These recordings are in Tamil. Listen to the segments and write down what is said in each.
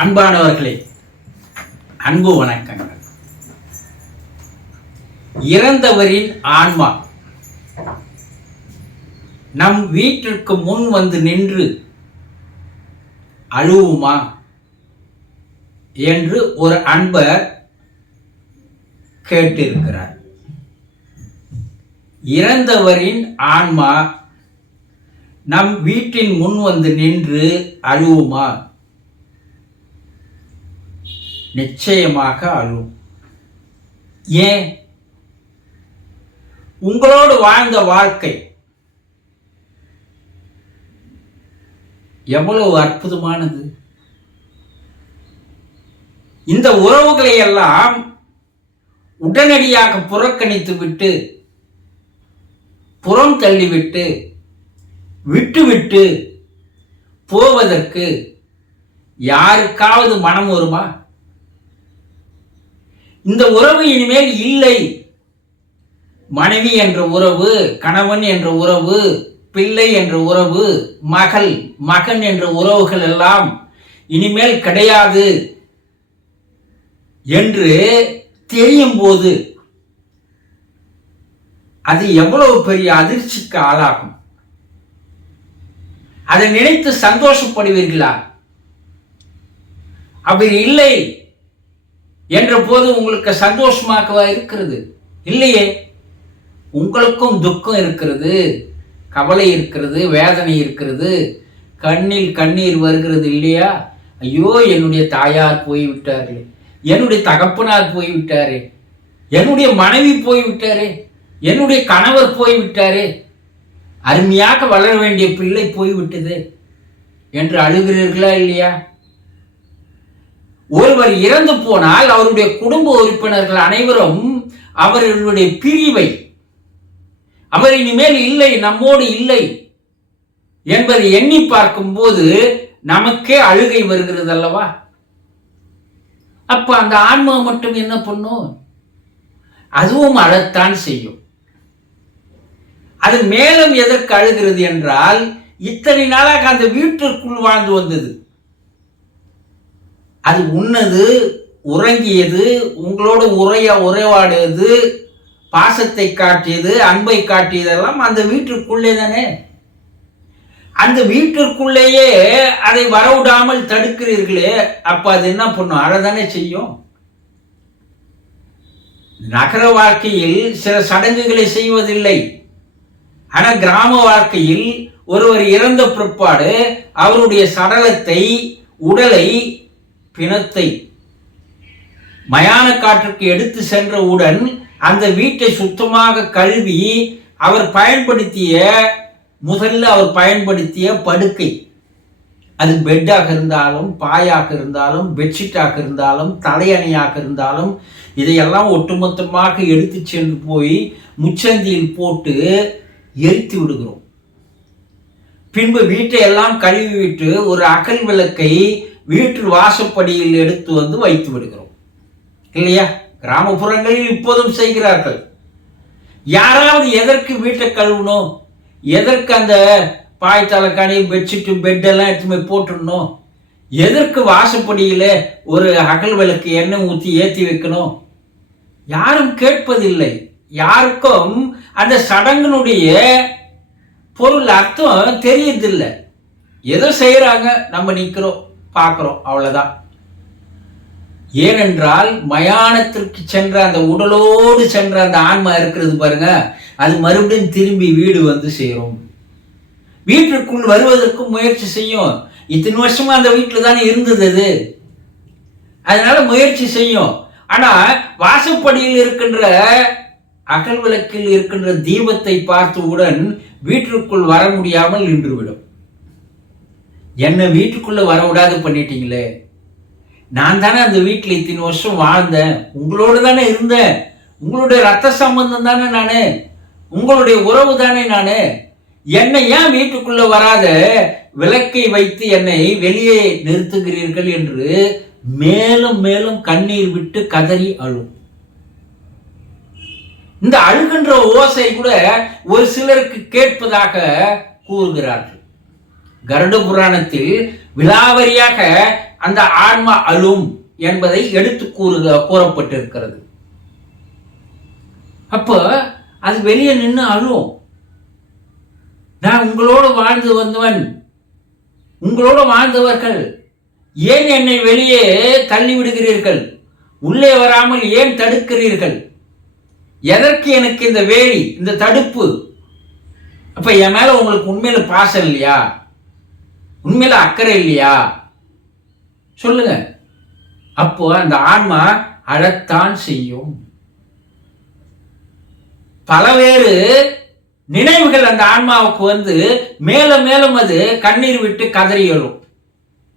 அன்பானவர்களே, அன்பு வணக்கங்கள். இறந்தவரின் ஆன்மா நம் வீட்டிற்கு முன் வந்து நின்று அழுவுமா என்று ஒரு அன்பர் கேட்டிருக்கிறார். இறந்தவரின் ஆன்மா நம் வீட்டின் முன் வந்து நின்று அழுவுமா? நிச்சயமாக அழும். ஏன்? உங்களோடு வாழ்ந்த வாழ்க்கை எவ்வளவு அற்புதமானது. இந்த உறவுகளை எல்லாம் உடனடியாக புறக்கணித்து விட்டு, புறம் தள்ளிவிட்டு, விட்டுவிட்டு போவதற்கு யாருக்காவது மனம் வருமா? இந்த உறவு இனிமேல் இல்லை. மனைவி என்ற உறவு, கணவன் என்ற உறவு, பிள்ளை என்ற உறவு, மகன் என்ற உறவுகள் எல்லாம் இனிமேல் கிடையாது என்று தெரியும் போது அது எவ்வளவு பெரிய அதிர்ச்சிக்கு ஆளாகும். அதை நினைத்து சந்தோஷப்படுவீர்களா? அப்படி இல்லை என்ற போது உங்களுக்கு சந்தோஷமாக இருக்கிறது? இல்லையே. உங்களுக்கும் துக்கம் இருக்கிறது, கவலை இருக்கிறது, வேதனை இருக்கிறது, கண்ணில் கண்ணீர் வருகிறது இல்லையா? ஐயோ, என்னுடைய தாயார் போய்விட்டார்களே, என்னுடைய தகப்பனார் போய்விட்டாரே, என்னுடைய மனைவி போய்விட்டாரே, என்னுடைய கணவர் போய்விட்டாரே, அருமையாக வளர வேண்டிய பிள்ளை போய்விட்டது என்று அழுகிறீர்களா இல்லையா? ஒருவர் இறந்து போனால் அவருடைய குடும்ப உறுப்பினர்கள் அனைவரும் அவர்களுடைய பிரிவை, அவர் இனிமேல் இல்லை, நம்மோடு இல்லை என்பதை எண்ணி பார்க்கும் போது நமக்கே அழுகை வருகிறது அல்லவா? அப்ப அந்த ஆன்மா மட்டும் என்ன பண்ணும்? அதுவும் அழத்தான் செய்யும். அது மேலும் எதற்கு அழுகிறது என்றால், இத்தனை நாளாக அந்த வீட்டிற்குள் வாழ்ந்து வந்தது. அது உண்ணது, உறங்கியது, உங்களோடு உரையாடியது, பாசத்தை காட்டியது, அன்பை காட்டியதெல்லாம் அந்த வீட்டிற்குள்ளே தானே. அந்த வீட்டிற்குள்ளேயே அதை வரவிடாமல் தடுக்கிறீர்களே, அப்ப அது என்ன பண்ணும்? அழதானே செய்யும். நகர வாழ்க்கையில் சில சடங்குகளை செய்வதில்லை. ஆனால் கிராம வாழ்க்கையில் ஒருவர் இறந்த பிற்பாடு அவருடைய சடலத்தை, உடலை, பிணத்தை மயான காற்றுக்கு எடுத்து சென்றவுடன் அந்த வீட்டை சுத்தமாக கழுவி அவர் பயன்படுத்திய படுக்கை, அது பெட்டாக இருந்தாலும், பாயாக இருந்தாலும், பெட்ஷீட்டாக இருந்தாலும், தலையணையாக இருந்தாலும், இதையெல்லாம் ஒட்டுமொத்தமாக எடுத்து சென்று போய் முச்சந்தியில் போட்டு எரித்து விடுகிறோம். பின்பு வீட்டை எல்லாம் கழுவி விட்டு ஒரு அகல் விளக்கை வீட்டில் வாசப்படியில் எடுத்து வந்து வைத்து விடுகிறோம் இல்லையா? கிராமப்புறங்களில் இப்போதும் செய்கிறார்கள். யாராவது எதற்கு வீட்டை கழுவணும், எதற்கு அந்த பாய், தலைக்காணி, பெட்ஷீட்டு, பெட் எல்லாம் எடுத்து போய் போட்டுடணும், எதற்கு வாசப்படியில ஒரு அகல் விளக்கு எண்ணெய் ஊற்றி ஏற்றி வைக்கணும்? யாரும் கேட்பதில்லை. யாருக்கும் அந்த சடங்கினுடைய பொருள் அர்த்தம் தெரியறதில்லை. ஏதோ செய்யறாங்க, நம்ம நிற்கிறோம், பார்க்கிறோம், அவ்வளவுதான். ஏனென்றால் மயானத்திற்கு சென்ற அந்த உடலோடு சென்ற அந்த ஆன்மா இருக்கிறது பாருங்க, அது மறுபடியும் திரும்பி வீடு வந்து சேரும். வீட்டிற்குள் வருவதற்கு முயற்சி செய்யும். இத்தனை வருஷமா அந்த வீட்டில் தானே இருந்தது அது, அதனால முயற்சி செய்யும். ஆனா வாசப்படியில் இருக்கின்ற அகல் விளக்கில் இருக்கின்ற தீபத்தை பார்த்தவுடன் வீட்டிற்குள் வர முடியாமல் நின்றுவிடும். என்ன வீட்டுக்குள்ள வர விடாது பண்ணிட்டீங்களே, நான் தானே அந்த வீட்டில் இத்தனை வருஷம் வாழ்ந்தேன், உங்களோடு தானே இருந்தேன், உங்களுடைய ரத்த சம்பந்தம் தானே நானு, உங்களுடைய உறவு தானே நானு, என்னை ஏன் வீட்டுக்குள்ள வராத விளக்கை வைத்து என்னை வெளியே நிறுத்துகிறீர்கள் என்று மேலும் மேலும் கண்ணீர் விட்டு கதறி அழும். இந்த அழுகின்ற ஓசை கூட ஒரு சிலருக்கு கேட்பதாக கூறுகிறார்கள். கருட புராணத்தில் விலாவரியாக அந்த ஆன்மா அழும் என்பதை எடுத்து கூறப்பட்டிருக்கிறது. அப்போ அது வெளியே நின்று அழும். நான் உங்களோடு வாழ்ந்து வந்தவன், உங்களோடு வாழ்ந்தவர்கள் ஏன் என்னை வெளியே தள்ளி விடுகிறீர்கள்? உள்ளே வராமல் ஏன் தடுக்கிறீர்கள்? எதற்கு எனக்கு இந்த வேலி, இந்த தடுப்பு? அப்ப என் மேல உங்களுக்கு உண்மையில பாசம் இல்லையா? உண்மையில அக்கறை இல்லையா? சொல்லுங்க. அப்போ அந்த ஆன்மா அழத்தான் செய்யும். பலவேறு நினைவுகள் அந்த ஆன்மாவுக்கு வந்து மேலும் மேலும் அது கண்ணீர் விட்டு கதறி எழும்.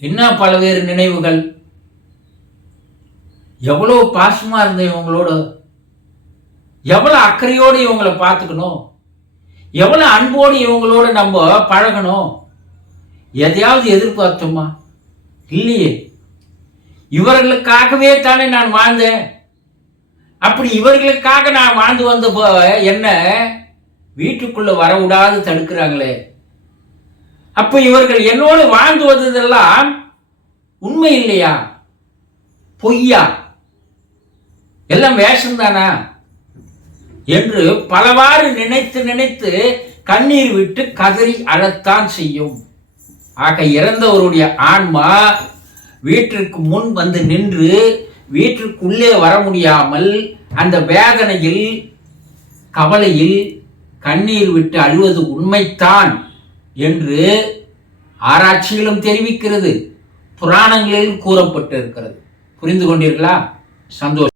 என்ன பலவேறு நினைவுகள்? எவ்வளவு பாசமா இருந்த இவங்களோட, எவ்வளவு அக்கறையோடு இவங்களை பார்த்துக்கணும், எவ்வளவு அன்போடு இவங்களோட நம்ம பழகணும். எதையாவது எதிர்பார்த்தோமா? இல்லையே. இவர்களுக்காகவே தானே நான் வாழ்ந்தேன். அப்படி இவர்களுக்காக நான் வாழ்ந்து வந்த என்ன வீட்டுக்குள்ள வரவிடாது தடுக்கிறாங்களே. அப்ப இவர்கள் என்னோடு வாழ்ந்து வந்ததெல்லாம் உண்மை இல்லையா? பொய்யா? எல்லாம் வேஷம்தானா என்று பலவாறு நினைத்து நினைத்து கண்ணீர் விட்டு கதறி அழத்தான் செய்யும். ஆக இறந்தவருடைய ஆன்மா வீட்டிற்கு முன் வந்து நின்று வீட்டிற்குள்ளே வர முடியாமல் அந்த வேதனையில் கவலையில் கண்ணீர் விட்டு அழுவது உண்மைத்தான் என்று ஆராய்ச்சிகளும் தெரிவிக்கிறது, புராணங்களிலும் கூறப்பட்டிருக்கிறது. புரிந்து கொண்டீர்களா? சந்தோஷம்.